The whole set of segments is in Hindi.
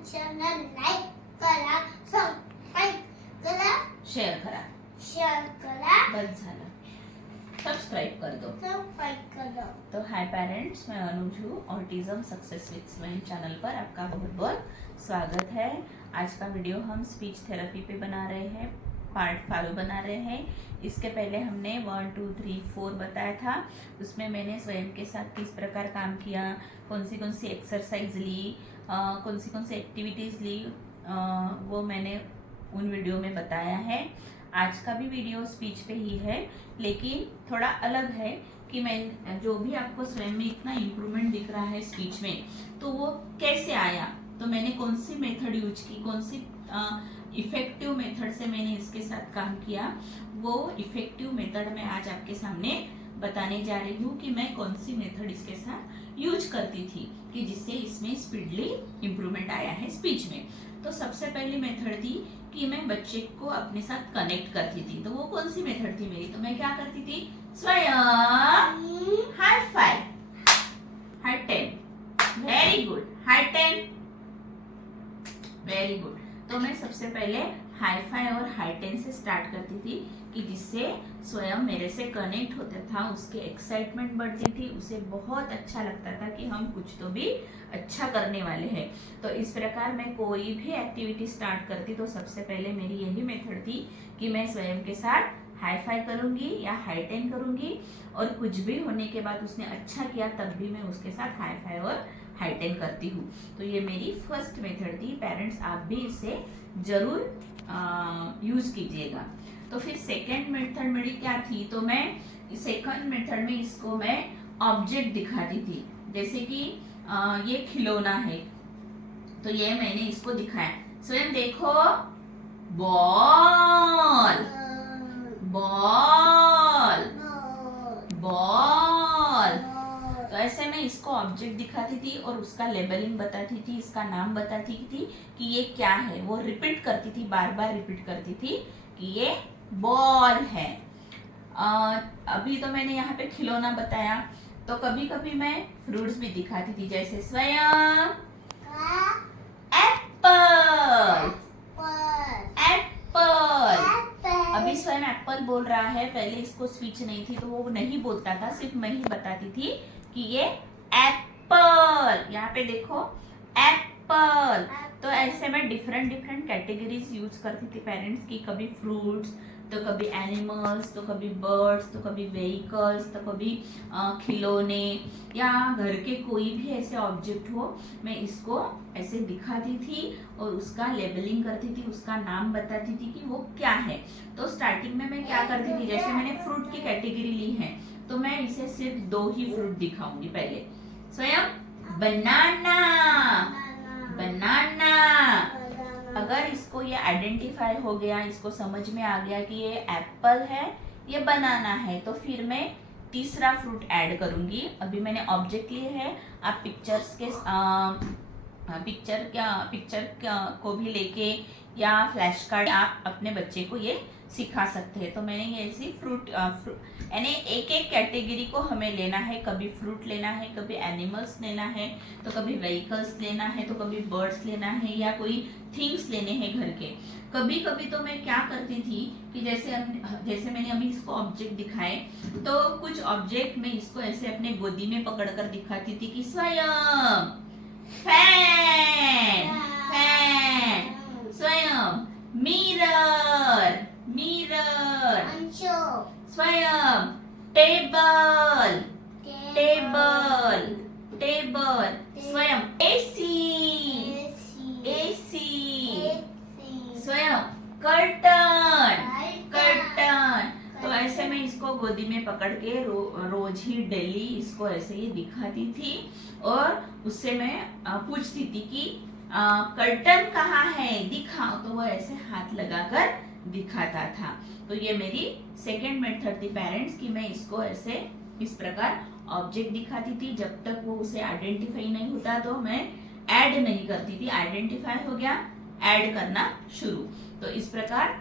चॅनल लाईक करा, सबस्क्राईब करा, शेयर करा, बस झालं, सब्सक्राइब कर दो। तो हाय पेरेंट्स, मैं अनुज हूँ। ऑटिज्म सक्सेस विद स्वयं चैनल पर आपका बहुत बहुत स्वागत है। आज का वीडियो हम स्पीच थेरेपी पे बना रहे हैं, पार्ट 5 बना रहे हैं। इसके पहले हमने 1, 2, 3, 4 बताया था। उसमें मैंने स्वयं के साथ किस प्रकार काम किया, कौन सी एक्सरसाइज ली, कौन सी एक्टिविटीज़ ली, वो मैंने उन वीडियो में बताया है। आज का भी वीडियो स्पीच पे ही है, लेकिन थोड़ा अलग है कि मैं जो भी आपको स्वयं में इतना इम्प्रूवमेंट दिख रहा है स्पीच में, तो वो कैसे आया, तो मैंने कौन सी मेथड यूज की, कौन सी इफेक्टिव मेथड से मैंने इसके साथ काम किया, वो इफेक्टिव मेथड मैं आज आपके सामने बताने जा रही हूँ कि मैं कौन सी मेथड इसके साथ यूज करती थी कि जिससे इसमें स्पीडली इम्प्रूवमेंट आया है स्पीच में। तो सबसे पहली मेथड थी कि मैं बच्चे को अपने साथ कनेक्ट करती थी। तो वो कौन सी मेथड थी मेरी, तो मैं क्या करती थी, स्वयं high five, high 10, very good, high 10, very good. तो मैं सबसे पहले हाई फाइव और हाई 10 से स्टार्ट करती थी कि जिससे स्वयं मेरे से कनेक्ट होता था, उसके एक्साइटमेंट बढ़ती थी, उसे बहुत अच्छा लगता था कि हम कुछ तो भी अच्छा करने वाले हैं। तो इस प्रकार मैं कोई भी एक्टिविटी स्टार्ट करती तो सबसे पहले मेरी यही मेथड थी कि मैं स्वयं के साथ हाई फाइव करूंगी या हाई 10 करूंगी, और कुछ भी होने के बाद उसने अच्छा किया तब भी मैं उसके साथ हाई फाइव और हाई 10 करती हूँ। तो ये मेरी फर्स्ट मेथड थी। पेरेंट्स, आप भी इसे जरूर यूज कीजिएगा। तो फिर सेकेंड मेथड मेरी क्या थी, तो मैं सेकंड मेथड में इसको मैं ऑब्जेक्ट दिखाती थी। जैसे कि ये खिलौना है, तो ये मैंने इसको दिखाया, स्वयं देखो, बॉल बॉल बॉल। तो ऐसे मैं इसको ऑब्जेक्ट दिखाती थी और उसका लेबलिंग बताती थी, इसका नाम बताती थी कि ये क्या है। वो रिपीट करती थी, बार बार रिपीट करती थी कि ये बॉल है। अभी तो मैंने यहाँ पे खिलौना बताया, तो कभी कभी मैं फ्रूट्स भी दिखाती थी, जैसे स्वयं एप्पल, एप्पल। अभी स्वयं एप्पल बोल रहा है, पहले इसको स्पीच नहीं थी तो वो नहीं बोलता था, सिर्फ मैं ही बताती थी कि ये एप्पल, यहाँ पे देखो एप्पल। तो ऐसे मैं डिफरेंट कैटेगरीज यूज करती थी पेरेंट्स की, कभी फ्रूट्स, तो कभी एनिमल्स, तो कभी बर्ड्स, तो कभी व्हीकल्स, तो कभी खिलौने, या घर के कोई भी ऐसे ऑब्जेक्ट हो, मैं इसको ऐसे दिखाती थी और उसका लेबलिंग करती थी, उसका नाम बताती थी कि वो क्या है। तो स्टार्टिंग में मैं क्या करती थी, जैसे मैंने फ्रूट की कैटेगरी ली है, तो मैं इसे सिर्फ 2 ही फ्रूट दिखाऊंगी। पहले स्वयं बनाना, बनाना। अगर इसको ये आइडेंटिफाई हो गया, इसको समझ में आ गया कि ये एप्पल है, ये बनाना है, तो फिर मैं तीसरा फ्रूट ऐड करूंगी। अभी मैंने ऑब्जेक्ट लिए है, आप पिक्चर को भी लेके या फ्लैश कार्ड आप अपने बच्चे को ये सिखा सकते हैं। तो मैंने ये ऐसी फ्रूट यानी एक कैटेगरी को हमें लेना है, कभी फ्रूट लेना है, कभी एनिमल्स लेना है, तो कभी व्हीकल्स लेना है, तो कभी बर्ड्स लेना है, या कोई थिंग्स लेने हैं घर के। कभी कभी तो मैं क्या करती थी कि जैसे मैंने अभी इसको ऑब्जेक्ट दिखाए, तो कुछ ऑब्जेक्ट में इसको ऐसे अपने गोदी में पकड़कर दिखाती थी कि स्वयं फैन, फैन, स्वयं मिरर, मिरर, स्वयं टेबल, टेबल, टेबल, स्वयं एसी, एसी, स्वयं कर्टन, कर्टन। तो ऐसे मैं इसको गोदी में पकड़ के रोज ही डेली इसको ऐसे ही दिखाती थी, और उससे मैं पूछती थी कि कर्टन कहाँ है, दिखाओ, तो वो ऐसे हाथ लगाकर दिखाता था। तो ये मेरी सेकेंड मेथड थी पेरेंट्स कि मैं इसको ऐसे इस प्रकार ऑब्जेक्ट दिखाती थी, जब तक वो उसे आइडेंटिफाई नहीं होता तो मैं ऐड नहीं करती थी। आइडेंटिफाई हो गया, ऐड करना शुरू। तो इस प्रकार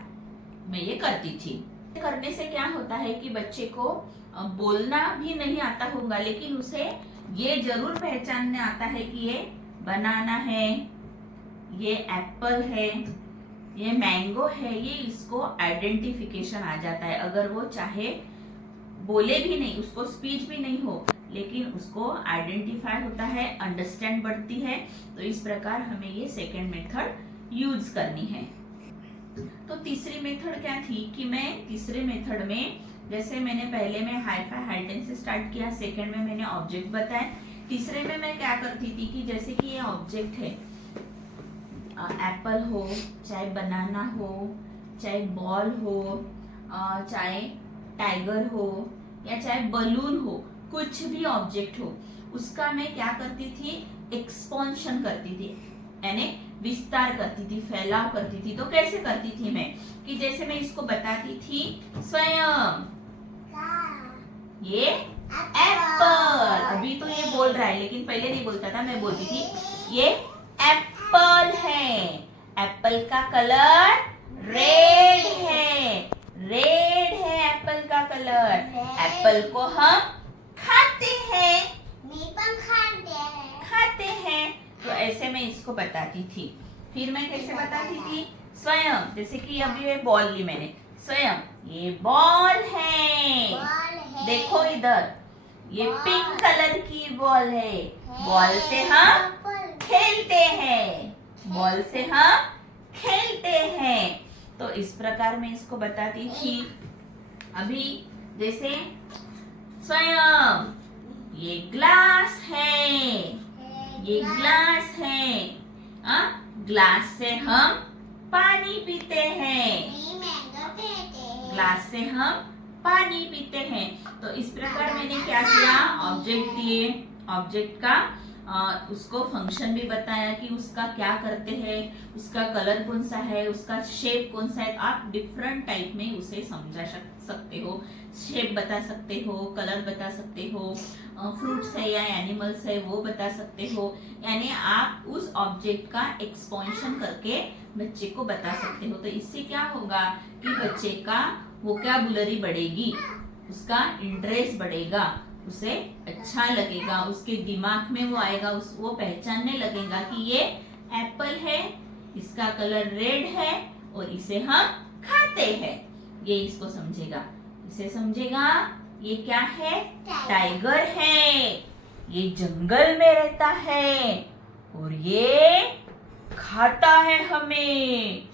मैं ये करती थी। करने से क्या होता है कि बच्चे को बोलना भी नहीं आता होगा, लेकिन उसे ये जरूर पहचानने आता है कि ये बनाना है, ये एप्पल है, ये मैंगो है, ये इसको आइडेंटिफिकेशन आ जाता है। अगर वो चाहे बोले भी नहीं, उसको स्पीच भी नहीं हो, लेकिन उसको आइडेंटिफाई होता है, अंडरस्टैंड बढ़ती है। तो इस प्रकार हमें ये सेकेंड मेथड यूज करनी है। तो तीसरी मेथड क्या थी कि मैं तीसरे मेथड में, जैसे मैंने पहले में हाई-फाई हाई-टेन से स्टार्ट किया, सेकेंड में मैंने ऑब्जेक्ट बताए, तीसरे में मैं क्या करती थी कि जैसे कि ये ऑब्जेक्ट है, एप्पल हो, चाहे बनाना हो, चाहे बॉल हो, चाहे टाइगर हो, या चाहे बलून हो, कुछ भी ऑब्जेक्ट हो, उसका मैं क्या करती थी, एक्सपांशन करती थी, यानी विस्तार करती थी, फैलाव करती थी। तो कैसे करती थी मैं कि जैसे मैं इसको बताती थी स्वयं, ये एप्पल, अभी तो ये बोल रहा है लेकिन पहले नहीं बोलता था, मैं बोलती थी ये एप्पल है, एप्पल का कलर रेड है, रेड है एप्पल का कलर, एप्पल को हम खाते हैं, खाते हैं। तो ऐसे मैं इसको बताती थी। फिर मैं कैसे बताती थी, स्वयं, जैसे कि अभी ये बॉल ली मैंने, स्वयं ये बॉल है, देखो इधर, ये पिंक कलर की बॉल है, बॉल से हम खेलते हैं, बॉल से हम खेलते हैं। तो इस प्रकार मैं इसको बताती थी। अभी जैसे स्वयं ये ग्लास है, ये ग्लास है, ग्लास से हम पानी पीते हैं, ग्लास से हम पानी पीते हैं। तो इस प्रकार मैंने क्या किया, ऑब्जेक्ट दिए, ऑब्जेक्ट का उसको फंक्शन भी बताया कि उसका क्या करते हैं, उसका कलर कौन सा है, उसका शेप कौन सा है। आप डिफरेंट टाइप में उसे समझा सकते हो, शेप बता सकते हो, कलर बता सकते हो, फ्रूट्स है या एनिमल्स है वो बता सकते हो। यानी आप उस ऑब्जेक्ट का एक्सपेंशन करके बच्चे को बता सकते हो। तो इससे क्या होगा कि बच्चे का वोकैबुलरी बढ़ेगी, उसका इंटरेस्ट बढ़ेगा, उसे अच्छा लगेगा, उसके दिमाग में वो आएगा, वो पहचानने लगेगा कि ये एप्पल है, इसका कलर रेड है और इसे हम खाते हैं। ये इसको समझेगा, इसे समझेगा ये क्या है, टाइगर है, ये जंगल में रहता है और ये खाता है, हमें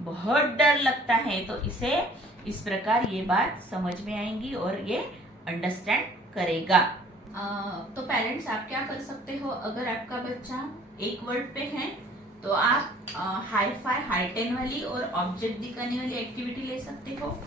बहुत डर लगता है। तो इसे इस प्रकार ये बात समझ में आएंगी और ये अंडरस्टैंड करेगा। तो पेरेंट्स आप क्या कर सकते हो, अगर आपका बच्चा एक वर्ड पे है तो आप हाई-फाई हाई-10 वाली और ऑब्जेक्ट दिखाने वाली एक्टिविटी ले सकते हो।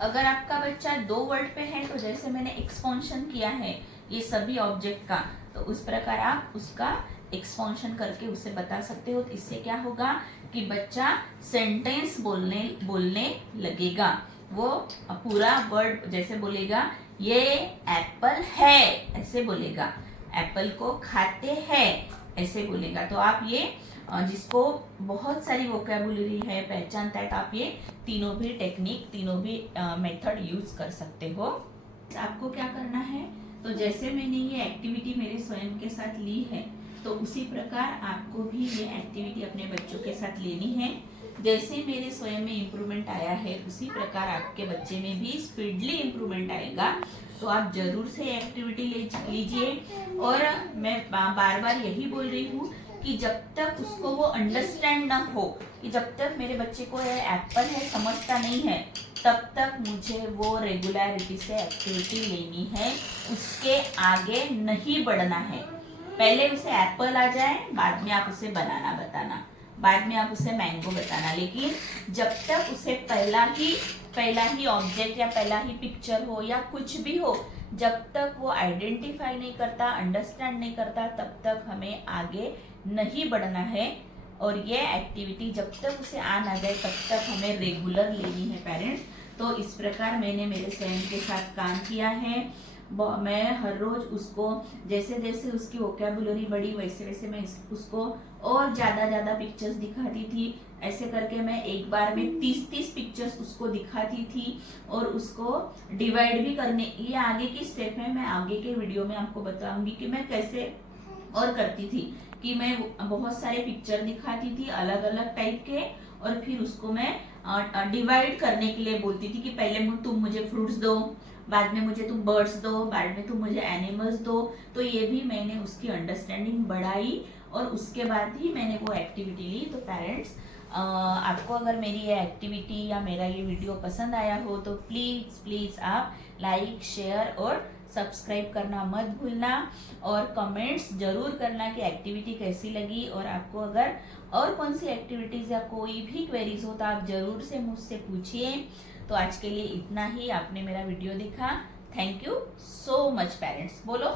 अगर आपका बच्चा 2 वर्ड पे है तो जैसे मैंने एक्सपेंशन किया है ये सभी ऑब्जेक्ट का, तो उस प्रकार आप उसका एक्सपेंशन करके उसे बता सकते हो। तो इससे क्या होगा कि बच्चा सेंटेंस बोलने लगेगा, वो पूरा वर्ड जैसे बोलेगा, ये एप्पल है ऐसे बोलेगा, एप्पल को खाते हैं ऐसे बोलेगा। तो आप ये जिसको बहुत सारी वोकैबुलरी है, पहचानता है, तो आप ये तीनों भी टेक्निक, तीनों भी मेथड यूज कर सकते हो। आपको क्या करना है, तो जैसे मैंने ये एक्टिविटी मेरे स्वयं के साथ ली है, तो उसी प्रकार आपको भी ये एक्टिविटी अपने बच्चों के साथ लेनी है। जैसे मेरे स्वयं में इम्प्रूवमेंट आया है उसी प्रकार आपके बच्चे में भी स्पीडली इम्प्रूवमेंट आएगा। तो आप जरूर से एक्टिविटी लीजिए। और मैं बार बार यही बोल रही हूँ कि जब तक उसको वो अंडरस्टैंड ना हो, कि जब तक मेरे बच्चे को ये एप्पल है समझता नहीं है, तब तक मुझे वो रेगुलरिटी से एक्टिविटी लेनी है, उसके आगे नहीं बढ़ना है। पहले उसे एप्पल आ जाए, बाद में आप उसे बनाना बताना, बाद में आप उसे मैंगो बताना। लेकिन जब तक उसे पहला ही ऑब्जेक्ट या पहला ही पिक्चर हो या कुछ भी हो, जब तक वो आइडेंटिफाई नहीं करता, अंडरस्टैंड नहीं करता, तब तक हमें आगे नहीं बढ़ना है। और ये एक्टिविटी जब तक उसे आ ना जाए तब तक हमें रेगुलर लेनी है पेरेंट्स। तो इस प्रकार मैंने मेरे स्वयं के साथ काम किया है। मैं हर रोज उसको जैसे जैसे उसकी वोकैबुलरी बढ़ी वैसे वैसे मैं उसको और ज्यादा पिक्चर्स दिखाती थी। ऐसे करके मैं एक बार में 30 पिक्चर्स उसको दिखाती थी और उसको डिवाइड भी करने, ये आगे की स्टेप है, मैं आगे के वीडियो में आपको बताऊंगी कि मैं कैसे और करती थी कि मैं बहुत सारे पिक्चर दिखाती थी अलग अलग टाइप के, और फिर उसको मैं डिवाइड करने के लिए बोलती थी कि पहले तुम मुझे फ्रूट्स दो, बाद में मुझे तुम बर्ड्स दो, बाद में तुम मुझे एनिमल्स दो। तो ये भी मैंने उसकी अंडरस्टैंडिंग बढ़ाई और उसके बाद ही मैंने वो एक्टिविटी ली। तो पेरेंट्स, आपको अगर मेरी ये एक्टिविटी या मेरा ये वीडियो पसंद आया हो तो प्लीज़ आप लाइक, शेयर और सब्सक्राइब करना मत भूलना, और कमेंट्स जरूर करना कि एक्टिविटी कैसी लगी, और आपको अगर और कौन सी एक्टिविटीज़ या कोई भी क्वेरीज हो तो आप जरूर से मुझसे पूछिए। तो आज के लिए इतना ही। आपने मेरा वीडियो देखा, thank you so much parents. बोलो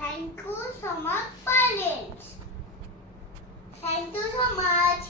thank you so much parents, thank you so much.